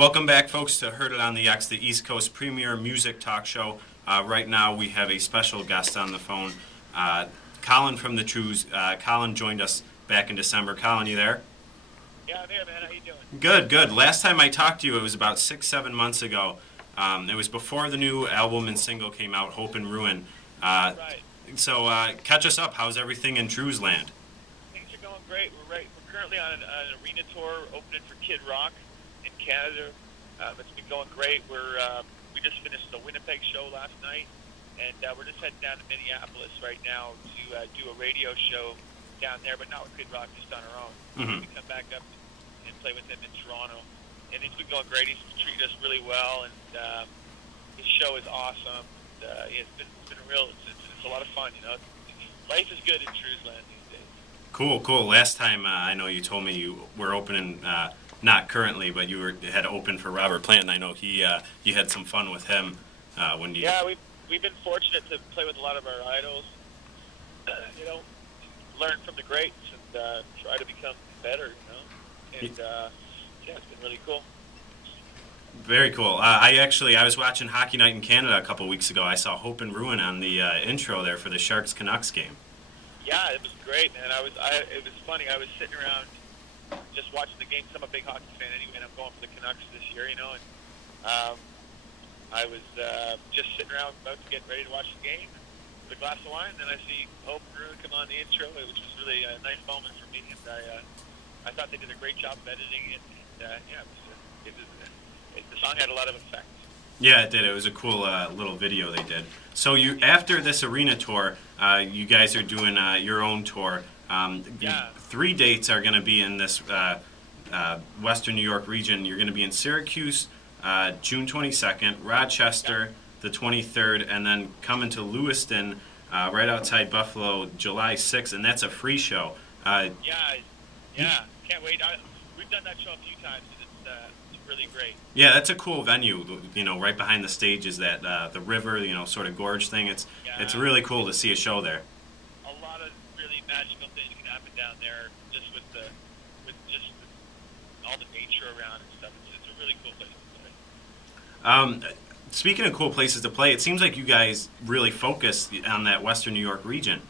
Welcome back, folks, to Heard It on the X, the East Coast premier music talk show. Right now, we have a special guest on the phone, Colin from the Trews. Colin joined us back in December. Colin, you there? Yeah, I'm here, man. How you doing? Good, good. Last time I talked to you, it was about 6-7 months ago. It was before the new album and single came out, Hope and Ruin. Right. So catch us up. How's everything in Trews land? Things are going great. We're currently on an arena tour opening for Kid Rock in Canada. It's been going great. We just finished the Winnipeg show last night, and we're just heading down to Minneapolis right now to do a radio show down there, but not with Kid Rock, just on our own. Mm-hmm. We come back up and play with him in Toronto, and it's been going great. He's treated us really well, and his show is awesome. It's been real. It's a lot of fun, you know. Life is good in Trews land these days. Cool, cool. Last time I know you told me you were opening, not currently, but you had opened for Robert Plant, and I know you had some fun with him when you. Yeah, we've been fortunate to play with a lot of our idols. You know, learn from the greats and try to become better. You know, and yeah, it's been really cool. Very cool. I was watching Hockey Night in Canada a couple weeks ago. I saw Hope and Ruin on the intro there for the Sharks Canucks game. Yeah, it was great, man. It was funny. I was sitting around just watching the game. 'Cause I'm a big hockey fan anyway, and I'm going for the Canucks this year, you know. And I was just sitting around about to get ready to watch the game with a glass of wine, and then I see Hope and Ruin come on the intro, which was really a nice moment for me. And I thought they did a great job of editing it. And yeah, the song had a lot of effect. Yeah, it did. It was a cool little video they did. So after this arena tour, you guys are doing your own tour. Yeah. 3 dates are going to be in this Western New York region. You're going to be in Syracuse, June 22nd, Rochester, the 23rd, and then coming to Lewiston, right outside Buffalo, July 6th, and that's a free show. Yeah, can't wait. We've done that show a few times, and it's really great. Yeah, that's a cool venue. You know, right behind the stage is that the river, you know, sort of gorge thing. It's really cool to see a show there. A lot of really magical things can happen down there, just with all the nature around and stuff. It's a really cool place to play. Speaking of cool places to play, it seems like you guys really focus on that Western New York region.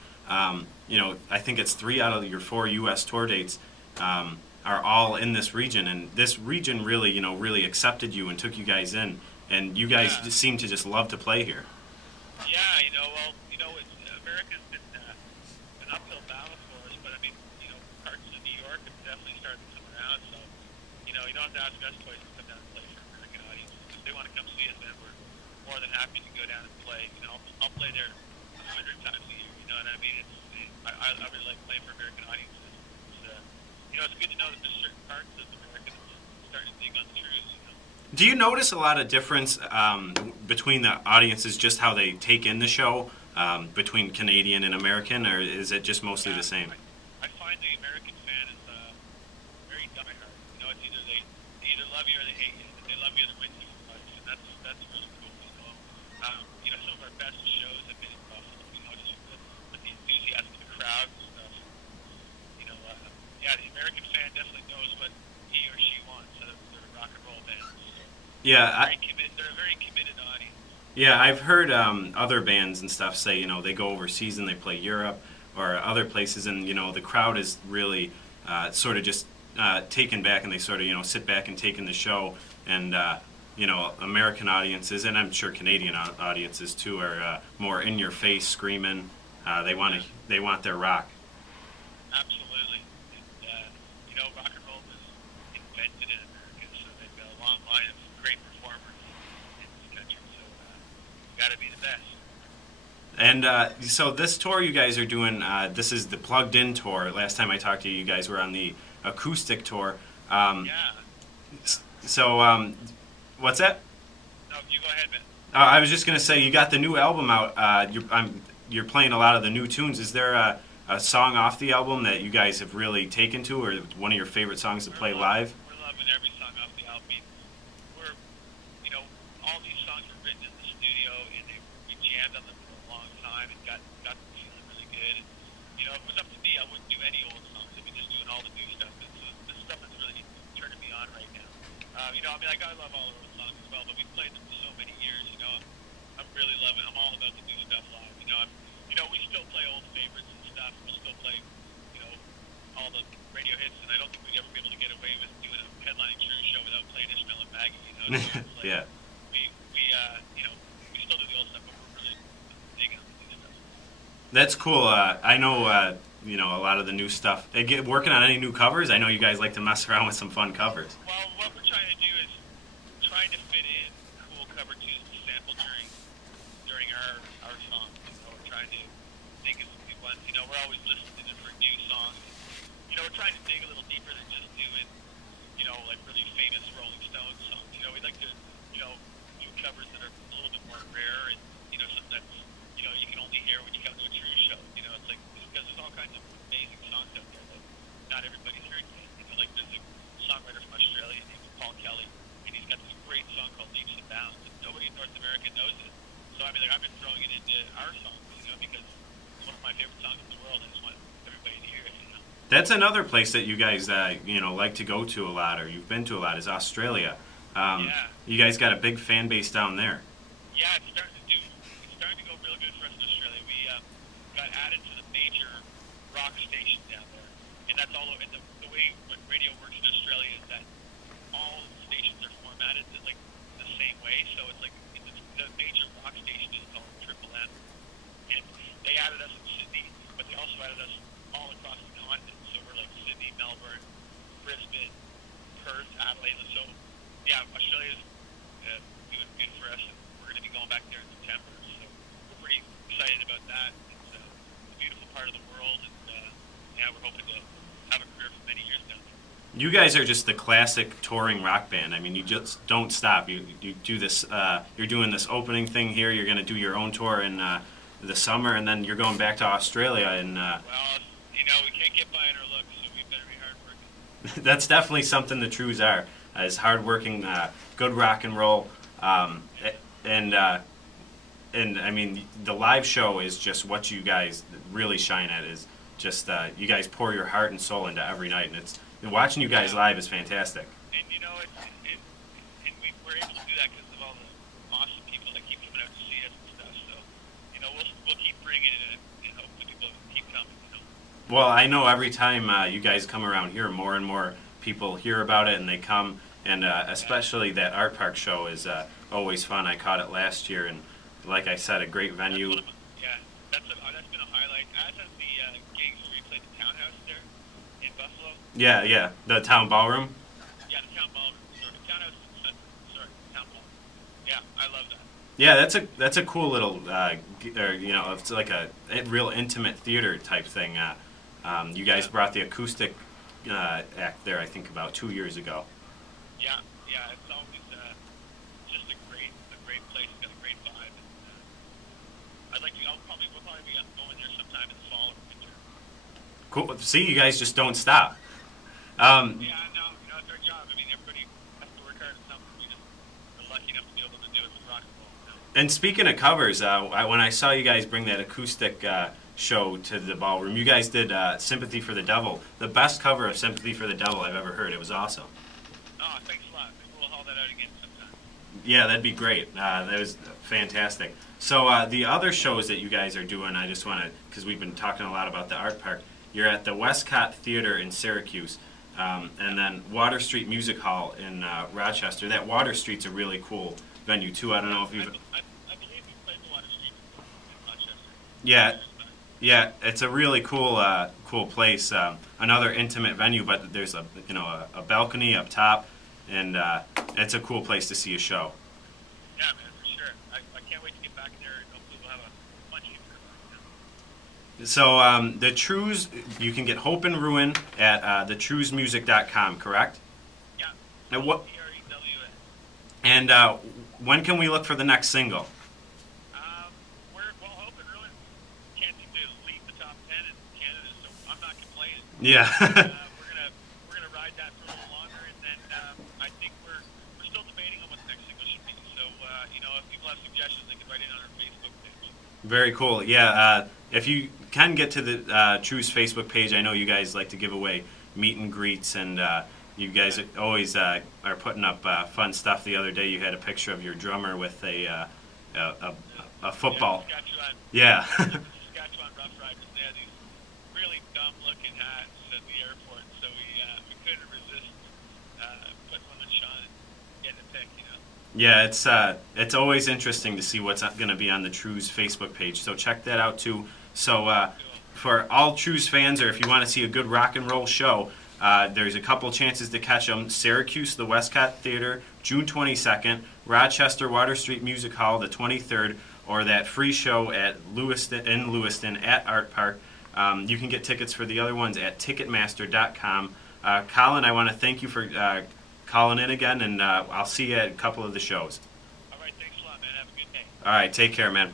You know, I think it's 3 out of your 4 U.S. tour dates are all in this region, and this region really, you know, really accepted you and took you guys in, and you guys just seem to just love to play here. Yeah, America's been an uphill battle for us, but I mean, you know, parts of New York have definitely started to come around, so, you know, you don't have to ask us twice to come down and play for American audiences. If they want to come see us, then we're more than happy to go down and play. You know, I'll play there 100 times a year, you know what I mean? I really like playing for American audiences. You know, it's good to know that there's certain parts of America that's starting to dig on the Trews, you know. Do you notice a lot of difference between the audiences, just how they take in the show, between Canadian and American, or is it just mostly the same? I find the American fan is very diehard. You know, it's they either love you or they hate you. And they love you or they win you. And that's really cool. You know, some of our best shows have been in Buffalo. You know, just with the enthusiasm of the crowd and stuff. You know, yeah, the American fan definitely knows what he or she wants. They're rock and roll bands. Yeah, they're a very committed audience. Yeah, I've heard other bands and stuff say, you know, they go overseas and they play Europe or other places, and you know, the crowd is really sort of just taken back, and they sort of, you know, sit back and take in the show. And you know, American audiences, and I'm sure Canadian audiences too, are more in your face, screaming. They want their rock. Absolutely. And, you know, rock and roll was invented in America, so they've got a long line of great performers in this country, so got to be the best. And so this tour you guys are doing, this is the Plugged In tour. Last time I talked to you, you guys were on the acoustic tour. Yeah. So, what's that? No, you go ahead, man. I was just going to say, you got the new album out. You're playing a lot of the new tunes. Is there a song off the album that you guys have really taken to, or one of your favorite songs to play live? We're loving every song off the album. You know, all these songs were written in the studio, and we jammed on them for a long time and got them feeling really good. And, you know, if it was up to me, I wouldn't do any old songs. I'd be just doing all the new stuff. This stuff is really turning me on right now. You know, I mean, like I love all of those songs as well, but we've played them for so many years. You know, I'm really loving. I'm all about the new stuff live. You know, we still play old favorites and stuff. We'll still play, you know, all the radio hits, and I don't think we'd ever be able to get away with doing a headlining Trews show without playing Ishmael and Maggie. You know, so it's like Yeah. you know, we still do the old stuff, but we're really digging on the new stuff. That's cool. I know, you know, a lot of the new stuff. Working on any new covers? I know you guys like to mess around with some fun covers. Well, what we're trying to do is trying to fit in cool cover tunes to sample during our songs. You know, we're trying to think of some new ones. You know, we're always listening for new songs. You know, we're trying to dig a little deeper than just doing, you know, like really famous Rolling Stones songs. You know, we like to, you know, do covers that are a little bit more rare and, you know, something that's, you know, you can only hear when you come to a Trews show. You know, it's like, because there's all kinds of amazing songs out there that not everybody's heard yet. You know, like there's a songwriter from Australia named Paul Kelly, and he's got this great song called Leaps and Bounds, and nobody in North America knows it. So, I mean, like, I've been throwing it into our songs, you know, because it's one of my favorite songs in the world. I just want everybody to hear it, you know. That's another place that you guys, you know, like to go to a lot, or you've been to a lot, is Australia. Yeah. You guys got a big fan base down there. Yeah, it's starting to go real good for us in Australia. We got added to the major rock station down there, and that's all. And the way radio works in Australia is that all stations are formatted like the same way. So it's like the major rock station is called Triple M, and they added us in Sydney, but they also added us all across the continent. So we're like Sydney, Melbourne, Brisbane, Perth, Adelaide. So yeah, Australia's doing good for us, and we're going to be going back there in September. So we're pretty excited about that. It's a beautiful part of the world, and yeah, we're hoping to have a career for many years down there. You guys are just the classic touring rock band. I mean, you just don't stop. You do this. You're doing this opening thing here. You're going to do your own tour in the summer, and then you're going back to Australia. And Well, you know, we can't get by in our looks, so we better be hard working. that's definitely something the Trews are. Is hardworking, good rock and roll, and I mean the live show is just what you guys really shine at. Is just you guys pour your heart and soul into every night, and it's watching you guys live is fantastic. And you know, and we're able to do that because of all the awesome people that keep coming out to see us and stuff. So, you know, we'll keep bringing it, and hopefully people keep coming. You know. Well, I know every time you guys come around here, more and more people hear about it and they come, and especially that Art Park show is always fun. I caught it last year, and like I said, a great venue. That's been a highlight. As has the gigs where we played the Townhouse there in Buffalo. Yeah, the town ballroom. Yeah, the town ballroom. Sorry, Townhouse. Sorry, town ballroom. Yeah, I love that. Yeah, that's a cool little, or, you know, it's like a real intimate theater type thing. You guys brought the acoustic act there, I think, about 2 years ago. Yeah, it's always just a great place. It's got a great vibe. And, we'll probably be going there sometime in the fall or winter. Cool. See, you guys just don't stop. Yeah, no, you know, it's our job. I mean, everybody has to work hard at something. We just are lucky enough to be able to do it with rock and roll. You know? And speaking of covers, when I saw you guys bring that acoustic show to the ballroom, you guys did "Sympathy for the Devil," the best cover of "Sympathy for the Devil" I've ever heard. It was awesome. Oh, thanks a lot. Maybe we'll haul that out again sometime. Yeah, that'd be great. That was fantastic. So the other shows that you guys are doing, I just want to, because we've been talking a lot about the Art Park, you're at the Westcott Theater in Syracuse, and then Water Street Music Hall in Rochester. That Water Street's a really cool venue, too. I don't know if you've... I believe we played the Water Street in Rochester. Yeah, it's a really cool cool place. Another intimate venue, but there's a balcony up top, and it's a cool place to see a show. Yeah, man, for sure. I can't wait to get back there, and hopefully we'll have a bunch of people come. So the Trews, you can get Hope and Ruin at thetruesmusic.com, correct? Yeah. And what? TREWS. And when can we look for the next single? Hope and Ruin can't seem to lead the top 10 in Canada, so I'm not complaining. Yeah. We're gonna ride that for a little longer, and then I think we're still debating on what the next single should be. So you know, if people have suggestions, they can write in on our Facebook page. Very cool. Yeah. If you can get to the Trews Facebook page, I know you guys like to give away meet and greets, and You guys always are putting up fun stuff. The other day, you had a picture of your drummer with a football. Yeah, Yeah. Saskatchewan Rough Riders. They had these really dumb-looking hats at the airport, so we couldn't resist putting one on Sean and getting a pic. Yeah, it's always interesting to see what's going to be on the Trews Facebook page. So check that out too. So for all Trews fans, or if you want to see a good rock and roll show, there's a couple chances to catch them. Syracuse, the Westcott Theater, June 22nd. Rochester, Water Street Music Hall, the 23rd. Or that free show at Lewiston at Art Park. You can get tickets for the other ones at Ticketmaster.com. Colin, I want to thank you for calling in again, and I'll see you at a couple of the shows. All right, thanks a lot, man. Have a good day. All right, take care, man.